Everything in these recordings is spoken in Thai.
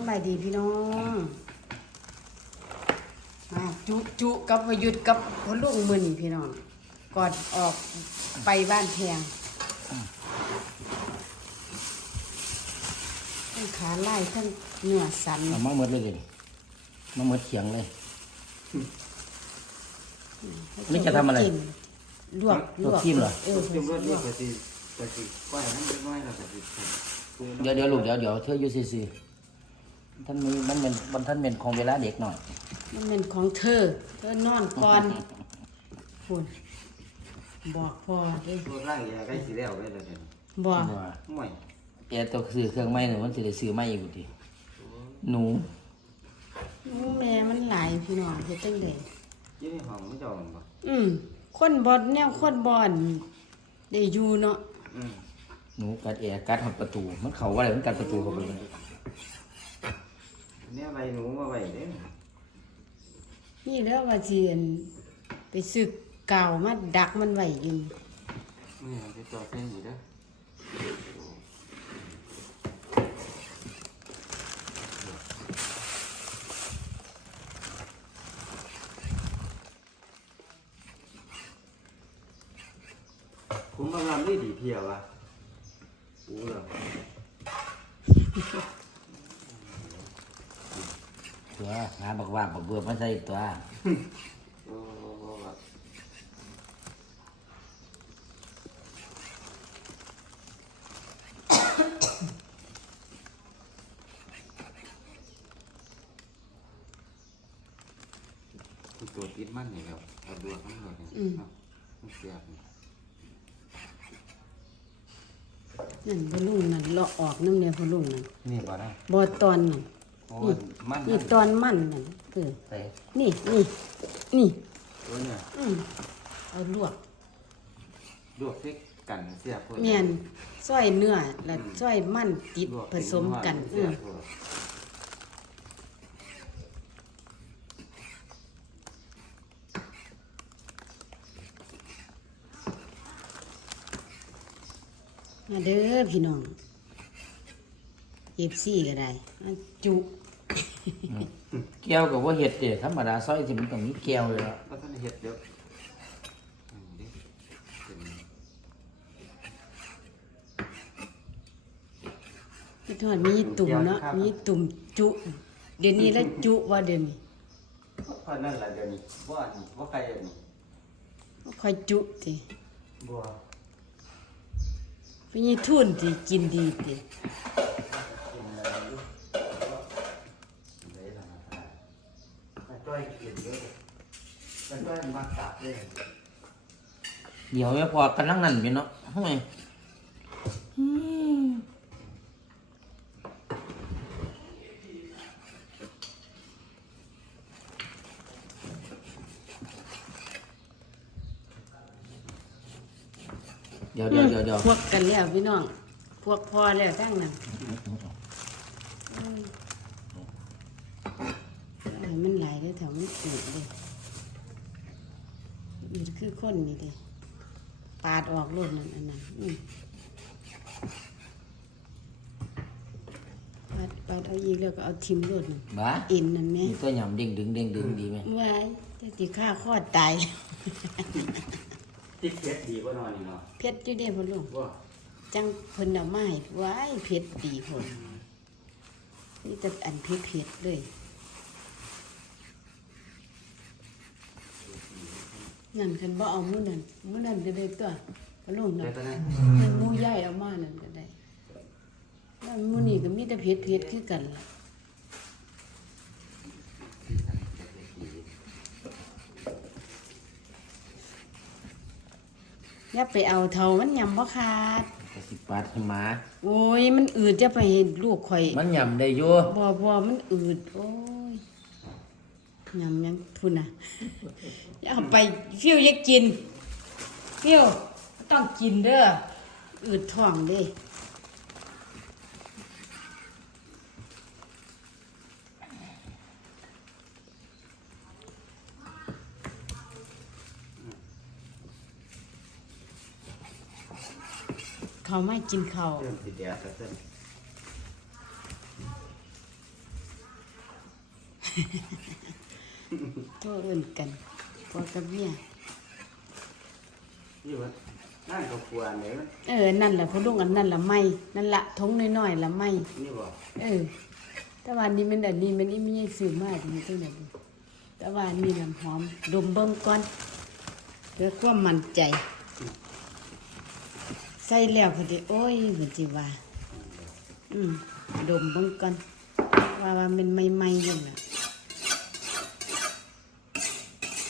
สำบายดีพี่น้อง มาจุจุกับวยุดกับพลุงมือนี่พี่น้องก่อนออกไปบ้านเพียงทั้งขาไล่ทั้งเนื้อสันเอามาหมดเลยดิมาหมดเขียงเลย นี่จะทำอะไรจิ้มลวกลวกจิ้มเหรอ เออจุ่มรสลนี่วกก็สิก็สิก้อยนั้นเล็กน้อยเราก็สิปรุงเดี๋ยวเดี๋ยวลูกเดี๋ยวเดี๋ยวเธออยู่ซื่อๆ ท่านมีมันเป็นบนท่านเป็นของเวลาเด็กหน่อยมันเป็นของเธอ เธอนอนก่อนคุณบอกพ่อเด้ตัวร่างยาใกล้สิแล้วไว้แล้วเนี่ยบอกว่าห่วยแกตัวซื้อเครื่องไม้เนี่ยมันสิได้ซื้อไม้อีกบุตรีหนูหนูแม่มันหลายพี่น้องเฮ็ดจังได๋ยี่นี่ห้องไม่จองบ่อืมคนบ่แนวคนบ่อนได้อยู่เนาะอืมหนูกัดแอร์กัดหัดประตู มันเขาว่าอะไรมันกัดประตูเข้าไปเลย เนี่ยใบหนูมาไว้เด้นี่แล้วว่าสิอั่นไปซื้อกาวมาดักมันไว้อยู่นี่จะจอดเส้นอยู่เด้อผมกำลังได้ดีเพียวอะอู้เหรอ ตัวหาบักว่าบักเบื่อมันใส่ตัวโอ้แบบคือตัวติดมันนี่ครับเอาดวงทั้งหมดเนี่ยเนาะมันเสียบนี่นั่นบ่ลุงนั่นเลาะออกนำแน่พ่อลุงนั่นนี่บ่ได้บ่ตอนนั่น โอ้ยมันนี่ตอนมันนั่นเออใส่นี่นี่นี่ ตัวเนี่ยอืมเอาลวกลวกพริกกันเสียบพวกเมียนซอยเนื้อแล้วซอยมันติดลวกผสมกันเสีอืยมบพวกมาเด้อพี่น้อง เอฟซีก็ได้มาจุแก้วกับว่าเห็ดเด็ธรรมดาซอยที่มันต้องมีแก้วเลยแล้วแล้วท่านเห็ดเดี๋ยวอืมดิเป็นพี่ทอดมีตุ่มเนาะมีตุ่มจุ เดี๋ยวนี้แล้วจุว่าเดี๋ยวนี้เพราะนั่นแหละเดี๋ยวนี้ว่าอันนี้ว่าใครอันนี้ค่อยจุติบัวพี่นี่ทุนติกินดีติ กินอะไรอยู่ได้ละนะครับแต่จ้อยกินเยอะแต่จ้อยมาตัด เลยเดี๋ยวไม่พอกันนั่งนั่นไปเนาะทำไมอืมเดี๋ยวเดี๋ยวเดี๋ยวเดี๋ยวพวกกันแล้วพี่น้อง พวกพอแล้วทั้งนั้นอืมเอาให้มันหลายเด้อแถวมันอืดเลยอืด คือคนนี่เด้ปาดออกโลดนั่นอันนั้นอืมปาดปาดเอาอีกแล้วก็เอาทิมโลดนั่นบ้าเอ็นนั่นแหม่มีตัวหยำเด้งดึงเด้งดึงดีไหมเมื่อไหร่จะติฆ่าข้อตายแล้วติดเผ็ดดีกว่านอนนี่เนาะเพชรอยู่เด้พ่อลุงว่าจังเพิ่นเอามาให้ว้ายเพชรดีพ่นนี่แต่อันเพชรเพชรเลย นั่นคันบ่เอามื้อนั้นมื้อนั้นก็ได้ตัวพ่อลุงเดี๋น่ะยวตอนนั้นมันหมู่ใหญ่เอามานั่นก็ได้นั่นมื้อนี้ก็มีแต่เพชรเพชรคือกันล่ะอย่าไปเอาเท่ามันยำบ่ขาดกระสิบบาทให้หมา โอ้ยมันอืดจะไปเห็นลูกข่อย มันหยำได้อยู่บ่บ่มันอืดโอ้ ยยำยังทุนอะอย่าเอาไปฟิวอย่ากิน ฟิวต้องกินเด้ออืดท้องเด้เขาไม่กินข้าวเริ่มติดแดดแล้วเส้น โทษเอื่นกันพอกับเมียนี่วะนั่นก็ควรเลยมันเออ นั่นแหละพอลุงอันนั่นละไม่นั่นละทงน้อยๆละไม่นี่บ่เออ แต่ว่านี่มันอันนี้มันอีมีซื้อมาถึงตัวนั้นแต่ว่านี่น้ำหอมดมเบิ่งก่อนเพื่อความมั่นใจ ใส่แล้วพอดีโอ้ยเหมือนจีว่า อืมดมเบิ่งก่อนว่าว่ามันใหม่ๆอยู่น่ะ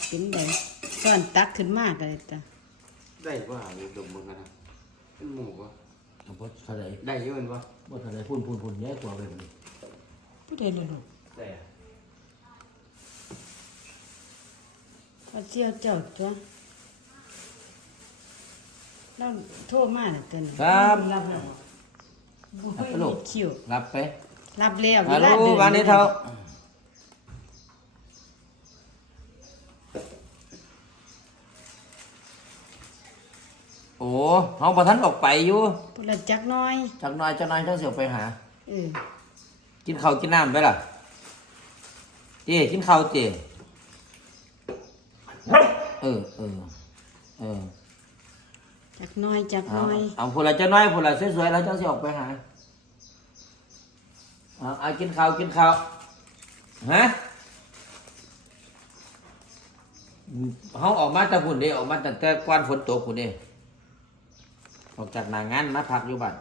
เป็นไดซ่อนตักขึ้นมากเลยจ้ะได้ว่าเอาดมเบิ่งกันนะเป็นหมูบ่เอาบ่เท่าไหร่ได้เยอะแม่นบ่บ่เท่าไหร่พุ่นพุ่นพุ่นแย่กว่าไปมันผู้ใดล่ะลูกได้อะพอเชี่ยวเจ้าตัวเราโทรมาน่ะตัวนี้ครับรับแล้วบ่รับเคไปยลูมีกคิวรับไปรับแล้วฮัลโหลเดิวานนี้เท่า เฮาบ่ทันออกไปอยู่พุ่นละจักหน้อยจักหน่อยจักหน่อยจังเสิออกไปหา เออกินข้าวกินน้ำไปล่ะเจ้กินข้าวเจ้เออเออเออจักหน้อยจักหเอาน้อย เอาผู้ละจะน้อยผู้ละสวยๆแล้วจังสิออกไปหาเอาเอากินข้าวกินข้าวฮะเฮาออกมาแต่พุ่นเด้ออกมาตั้งแต่ก่อนฝนตกพุ่นเด้ ออกจากหนางานมาพักอยู่บ้าน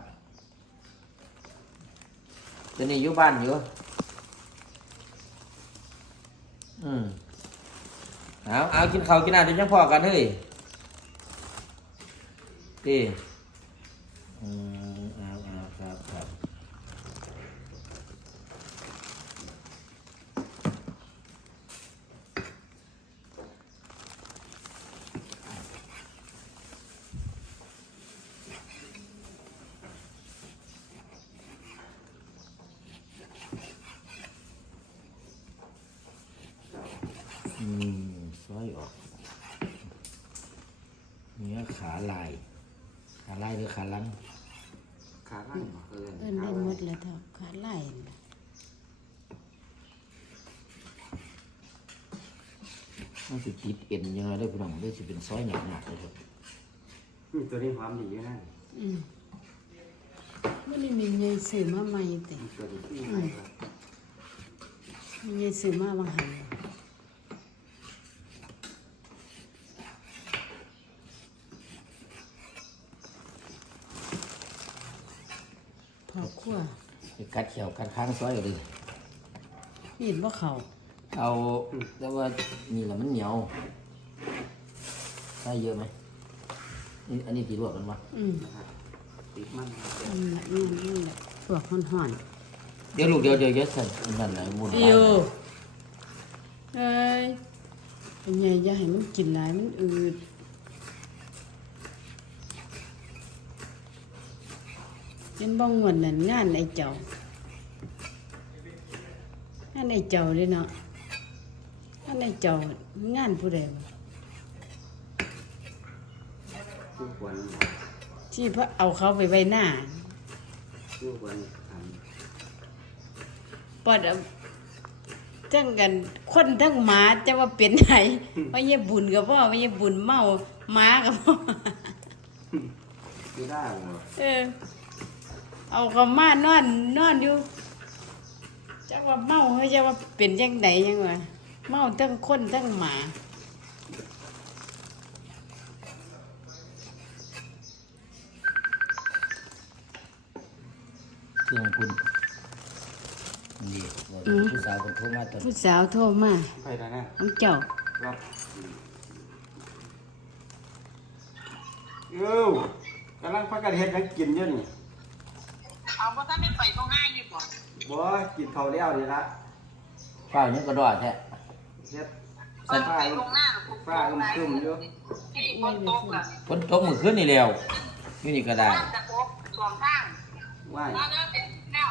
ตอนนี้อยู่บ้านอยู่อืมเอาเอากินข้าวกินน้ำเดี๋ยวจังพอกันเฮ้ยตีอืมเอาเอาครับครับอืมซอยออกเนื้อขา ลาย ขาลายหรือขาหลังขาล่างบ่เอิ้นเอิ้นได้หมดแล้วเท่าขาไล่น่ะมันสิติดเอ็นยังไงได้พี่น้องได้สิเป็นซอยหนักๆเลยครับอืมตัวนี้ความดีอยู่นั่นอืมมันนี่มีใหญ่ซื้อมาใหม่แต่ตัวนี้ที่ให้ครับมีใหญ่ซื้อมาบางหันพ อคั่วไปกัดเขียวกัดค้างซอยเลยมีดบ่เข้าเอาแต่ว่านี่แหละมันเหนียวใส่เยอะไหมนี่อันนี้ตีลวกกันวะอืมติดมันครับนั่นแหละนี่นี่แหละพวกห่อนเดี๋ยวลูกเดี๋ยวเดี๋ยวเดี๋ยวใส่อันนั่นแหละหมุนๆไปเดียวเอ้ยเป็นไงอย่าให้มันกินหลายมันอืด เป็นบ้องวนนั่นงานไอ้เจ้างานไอ้เจ้าเลยเนาะงานไอ้เจ้างานผู้ใดวะผู้ควรที่พระเอาเขาไปไว้หน้าผู้ควรทปอดเอาทั้งกันคนทั้งหมาจะว่าเป็นไหนว่าเย่บุญกับพ่อว่าเย่บุญเมาหมากับพ่อำไม่ได้บ่เออ เอาเขามานอนนอนอยู่จักว่าเมาเฮ้ยจักว่าเป็นยังไงยังวะเมาทั้งคนทั้งหมาเครื่องคุณนี่เราผู้สาวคนโทรมาตอนผู้สาวโทรมาไปแล้วนะของเจ้าครับเอ้ากำลังพักกันเฮ็ดหยังกินอยู่นี่ เอาบ่ทันได้ไปตรงง่ายอยู่บ่บ่กินข้าวแล้วนี่ละป้ายังกระโดดแท้เฮ็ดเพิ่นฟ้าไปอึมตรงหน้าน่ะฟ้าอึมครึมอยู่ที่ฝนตกอะฝนตกเมื่อคืนนี่แล้วอยู่นี่ก็ได้น้ำจะตกสองข้างว่ายมาเด้อเป็นแล้ว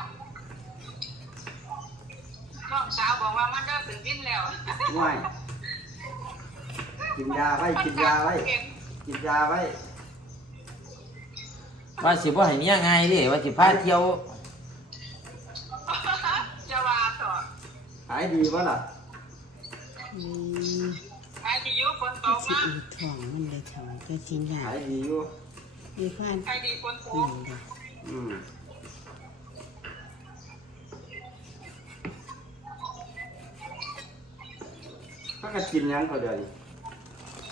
น้องสาวบอกว่ามันเด้อเป็นวินแล้วว่ายกินยาไว้กินยาไว้กินยาไว้ ว่าสิบ่ให้เมียง่ายเดิว่าสิพาเที่ยวจะว่าต่อพาายดีวะล่ะอืมไอ้ที่อยู่ฝนตกสินะอืดท้องมันเลยเท่าก็สิยาขากยดีอยู่มีความไอ้ดีฝนตหนึ่กงเด้ออืมถ้าก็กินหยังเขาเดี๋ยวนี้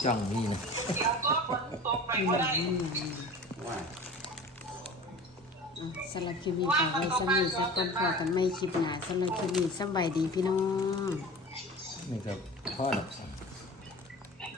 จ้องนี่นะเดี๋ยวตัวฝนตกไปอืมก็ได้อืมว่าอะ สำหรับคลิปนี้ฝากไว้สำหรับสักกันพอกันไม่คลิปหนาสำหรับคลิปนี้สบายดีพี่น้อง นี่ก็พ่อหนัก